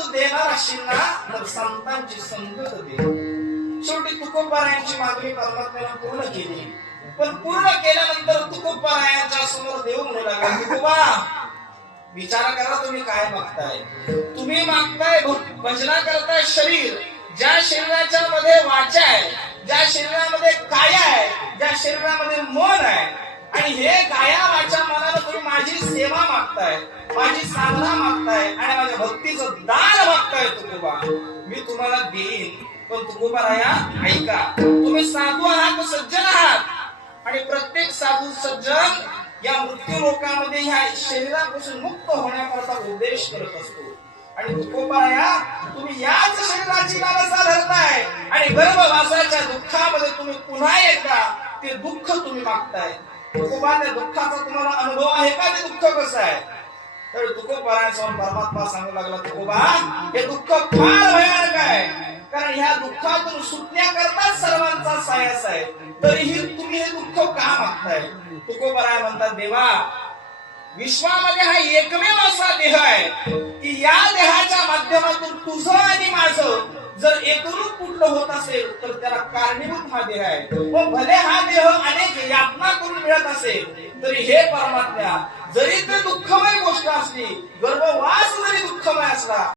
तू देणार असशील ना तर संतांची संगत दे. शेवटी तुकोबारायांची मागणी परमात्म्यानं पूर्ण केली. पण पूर्ण केल्यानंतर तुकोबारायांच्या समोर देव म्हणू लागला, तुकोबा विचार करा तुम्ही काय मागताय. तुम्ही मागताय भजना करताय शरीर, ज्या शरीराच्या मध्ये वाचा आहे, ज्या शरीरामध्ये काया आहे, ज्या शरीरामध्ये मन आहे, आणि हे काया वाचा मनानं तुम्ही माझी सेवा मागताय, माझी साधना मागताय आणि माझ्या भक्तीचं दान मागताय. तुकोबा मी तुम्हाला देईन, पण तुकोबाराया ऐका, तुम्ही साधू आहात, सज्जन आहात, आणि प्रत्येक साधू सज्जन या मृत्यू लोकांमध्ये ह्या शरीरापासून मुक्त होण्याकरता उद्देश करत असतो. आणि तुकोबाराया तुम्ही याच शरीराची लालसा धरताय आणि गर्भवासाच्या दुःखामध्ये तुम्ही पुन्हा एकदा ते दुःख तुम्ही मागताय. तुकोबा त्या दुःखाचा तुम्हाला अनुभव आहे का, ते दुःख कसं आहे. तर तुकोबारायांसमोर परमात्मा सांगू लागला, तुकोबा हे दुःख फार भयानक आहे, कारण ह्या दुःखातून सुटण्याकरता सर्वांचा सायास आहे, तरीही तुम्ही हे दुःख का मागताय. तुकोबाराय म्हणतात, देवा विश्वामध्ये हा एकमेव असा देह आहे की या देहाच्या माध्यमातून तुझं आणि माझं जर एकरूप कुठलं होत असेल तर त्याला कारणीभूत हा देह आहे. व भले हा देह अनेक यातना करून मिळत असेल तरी हे परमात्म्या, जरी ते दुःखमय गोष्ट असली, गर्भवास जरी दुःखमय असला